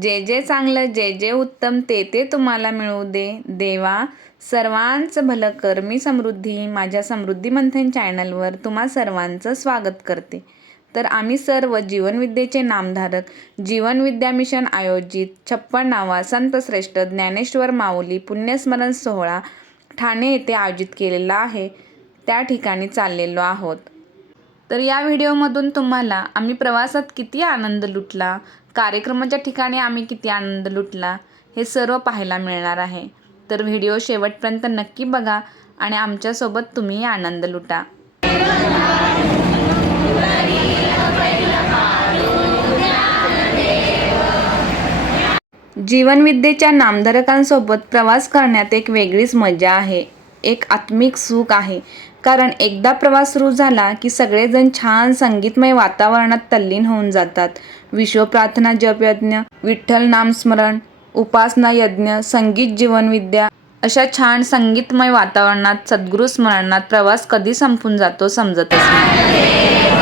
जे जे चांगलं जे जे उत्तम ते ते तुम्हाला मिळू दे. देवा सर्वांचं भलं कर. मी समृद्धी माझ्या समृद्धी मंथन चॅनलवर तुम्हा सर्वांचं स्वागत करते. तर आम्ही सर्व जीवनविद्येचे नामधारक जीवनविद्या मिशन आयोजित छप्पन्नावा संतश्रेष्ठ ज्ञानेश्वर माऊली पुण्यस्मरण सोहळा ठाणे येथे आयोजित केलेला आहे. त्या ठिकाणी चाललेलो आहोत. तर या व्हिडिओमधून तुम्हाला आम्ही प्रवासात किती आनंद लुटला? कार्यक्रमाच्या ठिकाणी आम्ही किती आनंद लुटला हे सर्व पाहायला मिळणार आहे. तर व्हिडिओ शेवटपर्यंत नक्की बघा आणि आमच्यासोबत तुम्हीही आनंद लुटा. जीवनविद्येच्या नामधारकांसोबत प्रवास करण्यात एक वेगळीच मजा आहे. एक आत्मिक सुख आहे. कारण एकदा प्रवास सुरू झाला की सगळेजण छान संगीतमय वातावरणात तल्लीन होऊन जातात. विश्वप्रार्थना जपयज्ञ विठ्ठल नामस्मरण उपासना यज्ञ संगीत जीवनविद्या अशा छान संगीतमय वातावरणात सद्गुरू स्मरणात प्रवास कधी संपून जातो समजतच नाही.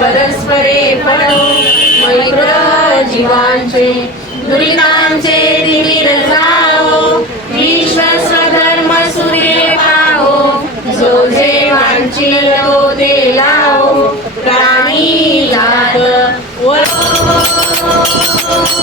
परस्परे पडो मैत्र जीवांचे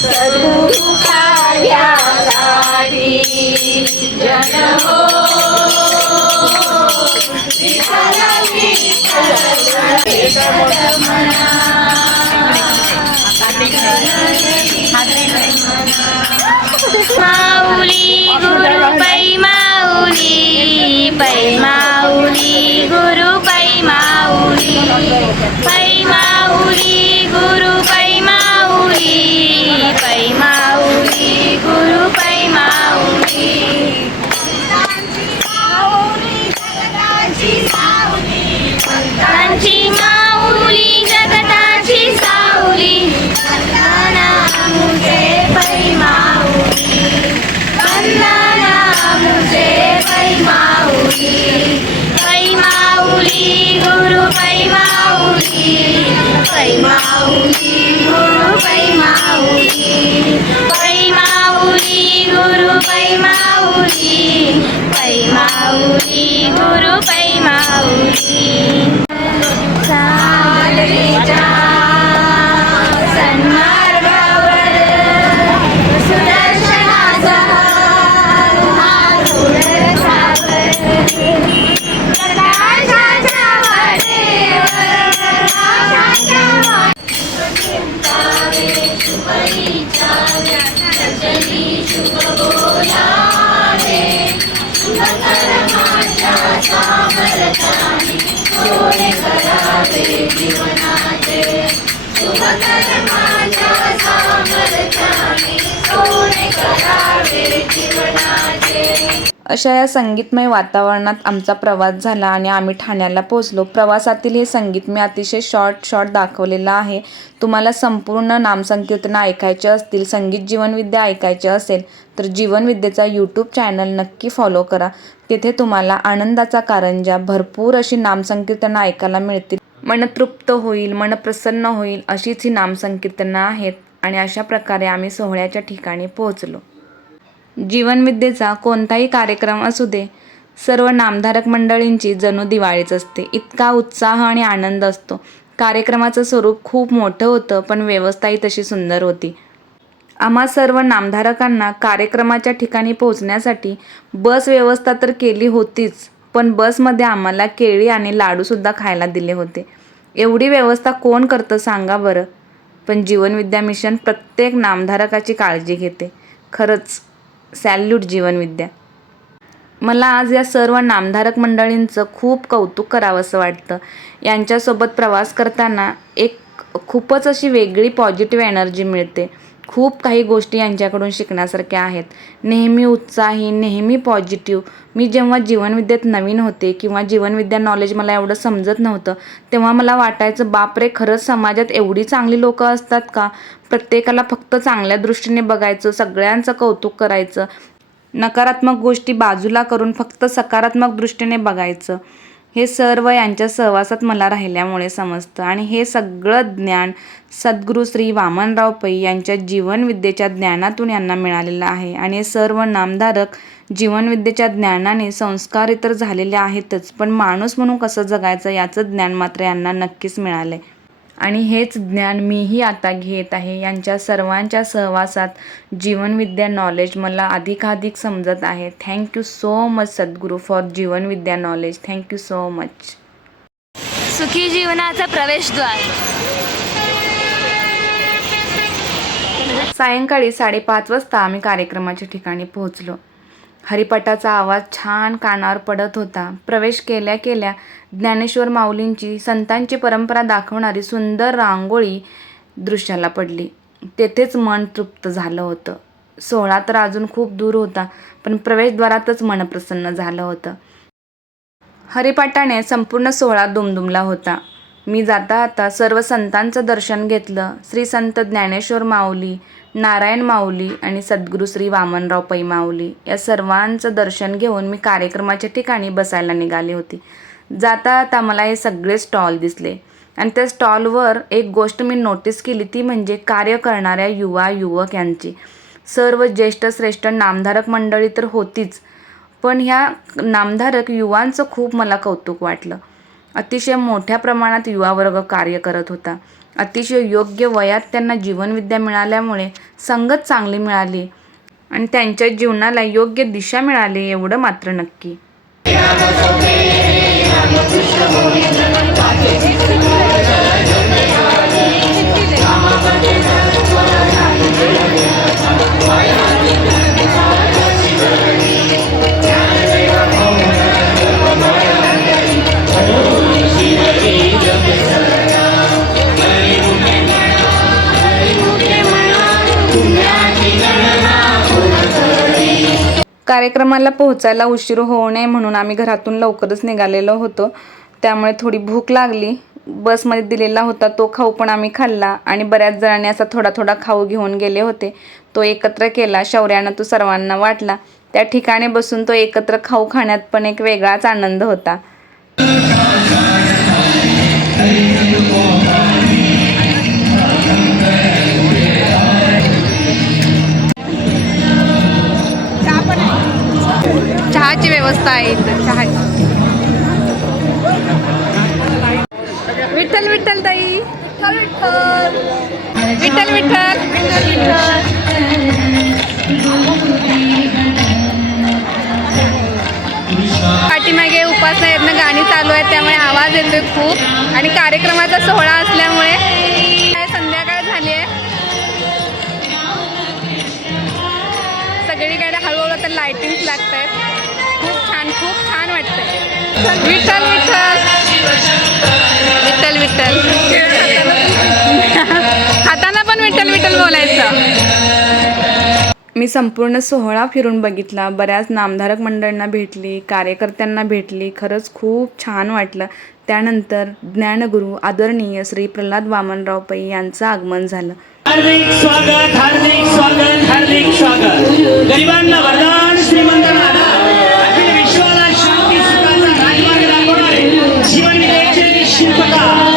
सद्गुरु कार्यासाठी जन हो पै माऊली चाललीच्या अशा या संगीतमय वातावरणात आमचा प्रवास झाला आणि आम्ही ठाण्याला पोचलो प्रवासातील हे संगीत मी अतिशय शॉर्ट शॉर्ट दाखवलेलं आहे. तुम्हाला संपूर्ण नामसंकीर्तनं ऐकायचे असतील संगीत जीवनविद्या ऐकायचे असेल तर जीवनविद्येचा यूट्यूब चॅनल नक्की फॉलो करा. तिथे तुम्हाला आनंदाचा कारंजा भरपूर अशी नामसंकीर्तनं ऐकायला मिळतील. मन तृप्त होईल मन प्रसन्न होईल अशीच ही नामसंकीर्तनं आहेत आणि अशा प्रकारे आम्ही सोहळ्याच्या ठिकाणी पोहोचलो. जीवनविद्येचा कोणताही कार्यक्रम असू दे सर्व नामधारक मंडळींची जणू दिवाळीच असते. इतका उत्साह आणि आनंद असतो. कार्यक्रमाचं स्वरूप खूप मोठं होतं पण व्यवस्थाही तशी सुंदर होती. आम्हा सर्व नामधारकांना कार्यक्रमाच्या ठिकाणी पोहोचण्यासाठी बस व्यवस्था तर केली होतीच पण बसमध्ये आम्हाला केळी आणि लाडूसुद्धा खायला दिले होते. एवढी व्यवस्था कोण करतं सांगा बरं? पण जीवनविद्या मिशन प्रत्येक नामधारकाची काळजी घेते. खरंच सॅल्यूट जीवनविद्या. मला आज या सर्व नामधारक मंडळींचं खूप कौतुक करावंसं वाटतं. यांच्यासोबत प्रवास करताना एक खूपच अशी वेगळी पॉझिटिव्ह एनर्जी मिळते. खूप काही गोष्टी यांच्याकडून शिकण्यासारख्या आहेत. नेहमी उत्साही नेहमी पॉझिटिव्ह मी जेव्हा जीवनविद्येत नवीन होते किंवा जीवनविद्या नॉलेज मला एवढं समजत नव्हतं तेव्हा मला वाटायचं बापरे खरंच समाजात एवढी चांगली लोकं असतात का? प्रत्येकाला फक्त चांगल्या दृष्टीने बघायचं सगळ्यांचं कौतुक करायचं. नकारात्मक गोष्टी बाजूला करून फक्त सकारात्मक दृष्टीने बघायचं. हे सर्व यांच्या सहवासात मला राहिल्यामुळे समजतं. आणि हे सगळं ज्ञान सद्गुरू श्री वामनराव पै यांच्या जीवनविद्येच्या ज्ञानातून यांना मिळालेलं आहे. आणि हे सर्व नामधारक जीवनविद्येच्या ज्ञानाने संस्कार तर झालेले आहेतच पण माणूस म्हणून कसं जगायचं याचं ज्ञान मात्र यांना नक्कीच मिळालं आहे आणि हेच ज्ञान मीही आता घेत आहे. यांच्या सर्वांच्या सहवासात जीवनविद्या नॉलेज मला अधिकाधिक समजत आहे. Thank you so much Sadguru for Jeevanvidya knowledge thank you so much सुखी जीवनाचा प्रवेशद्वार. सायंकाळी साडेपाच वाजता आम्ही कार्यक्रमाच्या ठिकाणी पोहोचलो. हरिपाठाचा आवाज छान कानावर पडत होता. प्रवेश केल्या केल्या ज्ञानेश्वर माऊलींची संतांची परंपरा दाखवणारी सुंदर रांगोळी दृश्याला पडली. तेथेच मन तृप्त झालं होतं. सोहळा तर अजून खूप दूर होता पण प्रवेशद्वारातच मन प्रसन्न झालं होतं. हरिपाठाने संपूर्ण सोहळा दुमदुमला होता. मी जाता आता सर्व संतांचं दर्शन घेतलं. श्री संत ज्ञानेश्वर माऊली नारायण माऊली आणि सद्गुरू श्री वामनराव पै माऊली या सर्वांचं दर्शन घेऊन मी कार्यक्रमाच्या ठिकाणी बसायला निघाली होती. जाता आता मला हे सगळे स्टॉल दिसले. आणि त्या स्टॉलवर एक गोष्ट मी नोटीस केली ती म्हणजे कार्य करणाऱ्या युवा युवक यांची. सर्व ज्येष्ठ श्रेष्ठ नामधारक मंडळी तर होतीच पण ह्या नामधारक युवांचं खूप मला कौतुक वाटलं. अतिशय मोठ्या प्रमाणात युवा वर्ग कार्य करत होता. अतिशय योग्य वयात त्यांना जीवनविद्या मिळाल्यामुळे संगत चांगली मिळाली आणि त्यांच्या जीवनाला योग्य दिशा मिळाली एवढं मात्र नक्की. कार्यक्रमाला पोहोचायला उशीर होऊ नये म्हणून आम्ही घरातून लवकरच निघालेलो होतो. त्यामुळे थोडी भूक लागली. बसमध्ये दिलेला होता तो खाऊ पण आम्ही खाल्ला आणि बऱ्याच जणांनी असा थोडा थोडा खाऊ घेऊन गेले होते. तो एकत्र केला. शौर्यानं तो सर्वांना वाटला. त्या ठिकाणी बसून तो एकत्र खाऊ खाण्यात पण एक वेगळाच आनंद होता. चहाची व्यवस्था आहे इथं. विठ्ठल विठ्ठल ताई. विठ्ठल विठ्ठल. पाठीमागे उपासना ना गाणी चालू आहेत त्यामुळे आवाज येतोय खूप. आणि कार्यक्रमाचा सोहळा असल्यामुळे काय संध्याकाळ झाली आहे. सगळीकडे हळूहळू तर लायटिंग लागत आहेत विठ्ठल विठ्ठल. विठ्ठल विठ्ठल. हाताना पण विठ्ठल विठ्ठल बोलायचं. मी मी संपूर्ण सोहळा फिरून बघितला. बऱ्याच नामधारक मंडळींना भेटली कार्यकर्त्यांना भेटली. खरंच खूप छान वाटलं. त्यानंतर ज्ञानगुरू आदरणीय श्री प्रल्हाद वामनराव पै यांचं आगमन झालं. हार्दिक स्वागत हार्दिक स्वागत हार्दिक स्वागत. गरिबांना वरदान श्रीमंतांना दाखवणारे जीवनविद्येचे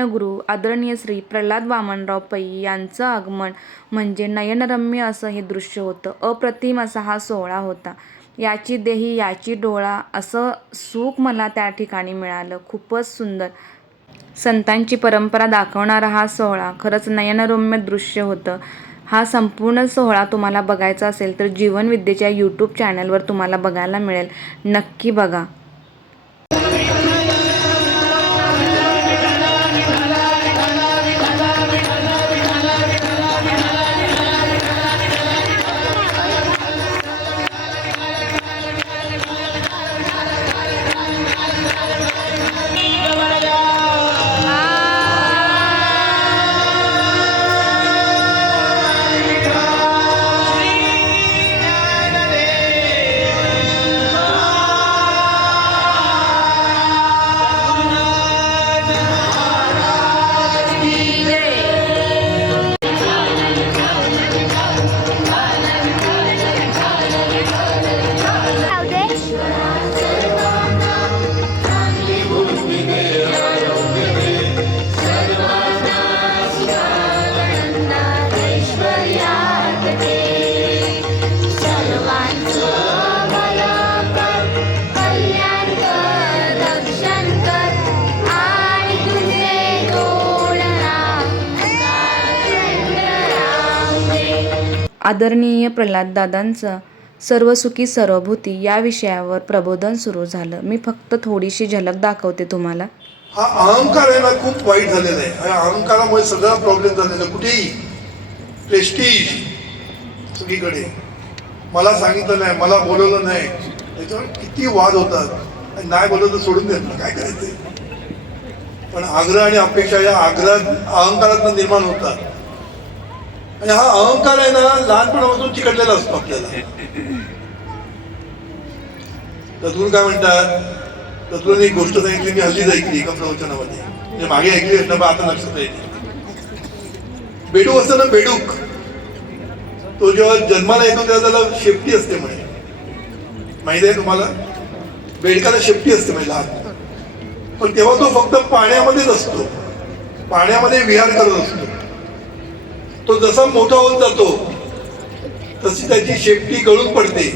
ज्ञानगुरू आदरणीय श्री प्रल्हाद वामनराव पै यांचं आगमन म्हणजे नयनरम्य असं हे दृश्य होतं. अप्रतिम असा हा सोहळा होता. याची देही याची डोळा असं सुख मला त्या ठिकाणी मिळालं. खूपच सुंदर. संतांची परंपरा दाखवणारा हा सोहळा खरंच नयनरम्य दृश्य होतं. हा संपूर्ण सोहळा तुम्हाला बघायचा असेल तर जीवनविद्येच्या यूट्यूब चॅनलवर तुम्हाला बघायला मिळेल. नक्की बघा. आदरणीय प्रल्हाददादांचं सर्वसुखी सर्वभूती या विषयावर प्रबोधन सुरू झालं. मी फक्त थोडीशी झलक दाखवते तुम्हाला. हा अहंकार आहे ना खूप वाईट झालेला आहे. या अहंकारामुळे सगळा प्रॉब्लेम झालेला कुठेही प्रेस्टीज सगळीकडे. मला सांगितलं नाही मला बोलवलं नाही. त्याच्यावर किती वाद होतात. नाही बोलवलं तर सोडून देत काय करायचं पण आग्रह आणि अपेक्षा या आग्रहात अहंकारात निर्माण होतात. आणि हा अहंकार आहे ना लहानपणापासून चिकटलेला असतो आपल्याला. तत्वून काय म्हणतात तत्वून एक गोष्ट सांगितली मी हल्लीच ऐकली एका प्रवचनामध्ये. म्हणजे मागे ऐकली असणं आता लक्षात येते बेडूक असतं ना बेडूक. तो जेव्हा जन्माला येतो तेव्हा त्याला शेपटी असते म्हणे. माहिती आहे तुम्हाला? बेडकाला शेपटी असते म्हणजे लहान. पण तेव्हा तो फक्त पाण्यामध्येच असतो. पाण्यामध्ये विहार करत असतो. तो जसा मोठा होत जातो तशी त्याची शेपटी गळून पडते.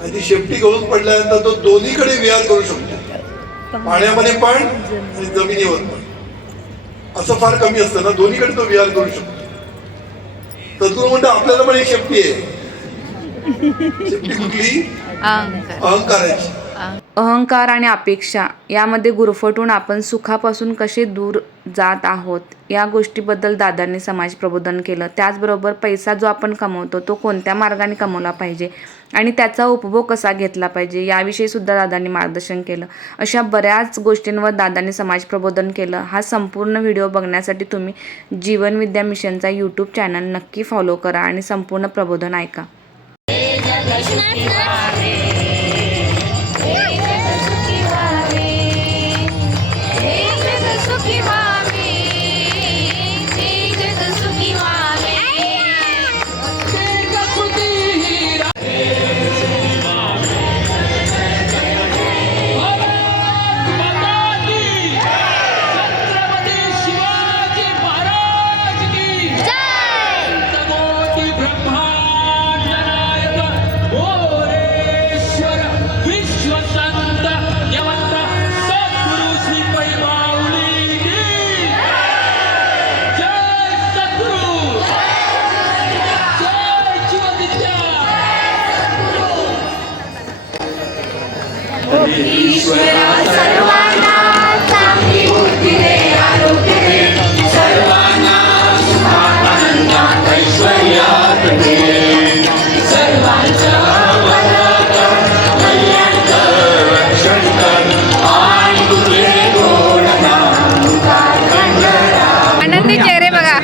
आणि ती शेपटी गळून पडल्यानंतर तो दोन्हीकडे विहार करू शकतो. पाण्यामध्ये पण आणि जमिनीवर पण. असं फार कमी असतं ना दोन्हीकडे तो विहार करू शकतो. तर तू म्हणतो आपल्याला पण एक शेपटी आहे. शेपटी कुठली? अहंकाराची. अहंकार आणि अपेक्षा यामध्ये गुरफटून आपण सुखापासून कसे दूर जात आहोत? या गोष्टीबद्दल दादांनी समाज प्रबोधन केलं. त्याचबरोबर पैसा जो आपण कमवतो तो कोणत्या मार्गाने कमवला पाहिजे आणि त्याचा उपभोग कसा घेतला पाहिजे याविषयी सुद्धा दादांनी मार्गदर्शन केलं. अशा बऱ्याच गोष्टींवर दादांनी समाज प्रबोधन केलं. हा संपूर्ण व्हिडिओ बघण्यासाठी तुम्ही जीवनविद्या मिशनचा यूट्यूब चॅनल नक्की फॉलो करा आणि संपूर्ण प्रबोधन ऐका.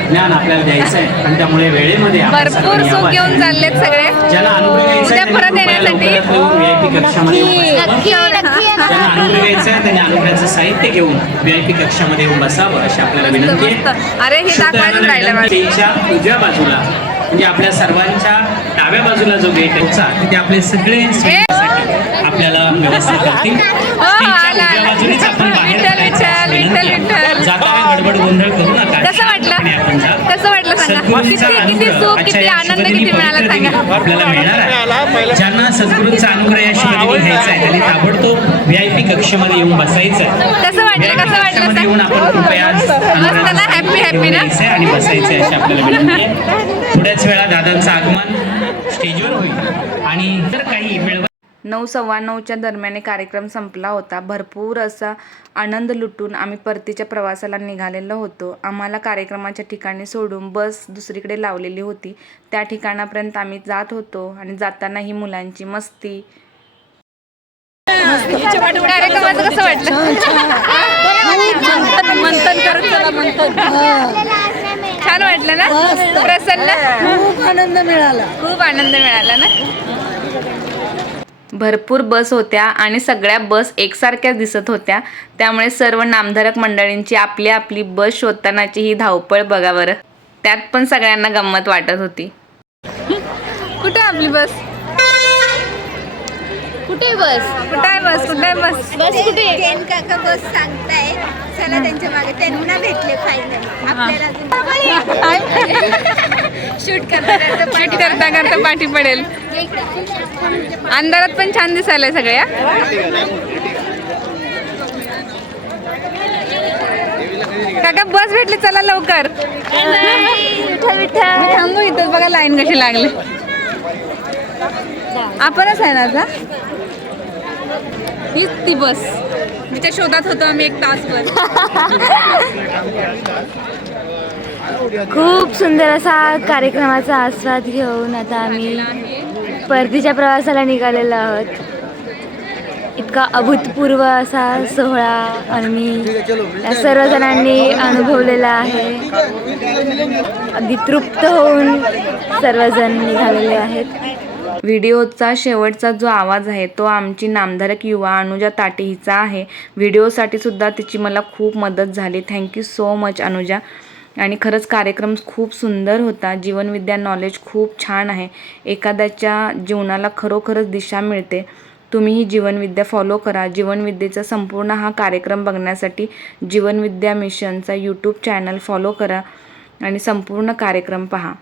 ज्ञान आपल्याला द्यायचं आहे आणि त्यामुळे वेळेमध्ये आपण भरपूर सुख. घेऊन चाललेत सगळे ज्याला अनुभव घ्यायचा उद्या परत येण्यासाठी. कक्षामध्ये. ज्यांना अनुभव घ्यायचा आहे त्यांनी अनुभवाचं साहित्य घेऊन व्हीआयपी कक्षामध्ये येऊन बसावं अशी आपल्याला विनंती. आहे अरे हे दाखवायला राहिलं माझं. स्टेजच्या उजव्या बाजूला म्हणजे आपल्या सर्वांच्या डाव्या बाजूला जो गेट आहे चा, तिथे आपले सगळे आपल्याला व्यवस्था करतील स्टेजच्या आला, उजव्या. बाजूनेच आपण बाहेर विठ्ठल, पडायचं विठ्ठल, अशी विनंती आहे. विठ्ठल, विठ्ठल. जाताना गडबड गोंधळ करू नका कसं वाटलं आणि आपण जा. कसं वाटलं सांगा किती सुख किती आनंद किती मिळाला सांगा. आपल्याला मिळणार आहे. ज्यांना सद्गुरूंचा अनुग्रह या शुभदिनी घ्यायचा आहे त्यांनी ताबडतोब व्हीआयपी कक्षामध्ये येऊन बसायचं आहे. कसं वाटलं कसं वाटलं कक्षामध्ये येऊन? आपण कृपया मस्त ना हॅपी हॅपी ना? आणि बसायचं आहे अशी आपल्याला विनंती आहे. थोड्याच वेळा दादांचं आगमन स्टेजवर होईल. आणि जर काही वेळ नऊ सव्वा नऊच्या दरम्यान कार्यक्रम संपला होता. भरपूर असा आनंद लुटून आम्ही परतीच्या प्रवासाला निघालेलो होतो. आम्हाला कार्यक्रमाच्या ठिकाणी सोडून बस दुसरीकडे लावलेली होती. त्या ठिकाणापर्यंत आम्ही जात होतो आणि जाताना ही मुलांची मस्ती कार्यक्रमाचं कसं वाटलं? मंथन करत चला मंथन. छान वाटलं ना? प्रसन्न? खूप आनंद मिळाला. खूप आनंद मिळाला ना? भरपूर बस होत्या आणि सगळ्या बस एकसारख्याच दिसत होत्या. त्यामुळे सर्व नामधारक मंडळींची आपली आपली बस शोधतानाची ही धावपळ बघा बरं. त्यात पण सगळ्यांना गंमत वाटत होती. कुठे आपली बस? कुठे बस? कुठे बस? कुठे बस? बस कुठे जैन काका बस सांगताय. चला त्यांच्या मागे. त्यांना भेटले फायनल आपल्याला शूट करता शूट करता करता पाठी पडेल. अंधारात पण छान दिसायला सगळ्या. काका बस भेटली चला लवकर. थांबू इथं बघा लाईन कशी लागली. आपणच आहे ना आता? हीच ती बस. तिच्या शोधात होतो आम्ही एक तासभर. खूप सुंदर असा कार्यक्रमाचा आस्वाद घेऊन आता आम्ही परतीच्या प्रवासाला निघालेलो आहोत. इतका अभूतपूर्व असा सोहळा आम्ही या सर्वजणांनी अनुभवलेला आहे. अगदी तृप्त होऊन सर्वजण निघालेले आहेत. व्हिडिओचा शेवटचा जो आवाज आहे तो आमची नामधारक युवा अनुजा ताटे हिचा आहे. व्हिडिओसाठी सुद्धा तिची मला खूप मदत झाली. Thank you so much Anuja. आणि खरंच कार्यक्रम खूप सुंदर होता. जीवनविद्या नॉलेज खूप छान आहे. एखाद्याच्या जीवनाला खरोखरच दिशा मिळते. तुम्ही ही जीवनविद्या फॉलो करा. जीवनविद्येचा संपूर्ण हा कार्यक्रम बघण्यासाठी जीवनविद्या मिशनचा यूट्यूब चॅनल फॉलो करा आणि संपूर्ण कार्यक्रम पहा.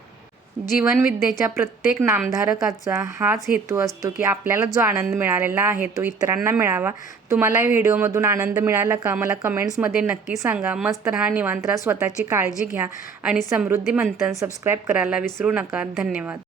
जीवनविद्येच्या प्रत्येक नामधारकाचा हाच हेतू असतो की आपल्याला जो आनंद मिळालेला आहे तो इतरांना मिळावा. तुम्हाला या व्हिडिओमधून आनंद मिळाला का? मला कमेंट्समध्ये नक्की सांगा. मस्त राहा निवांत स्वतःची काळजी घ्या आणि समृद्धी मंथन सबस्क्राईब करायला विसरू नका. धन्यवाद.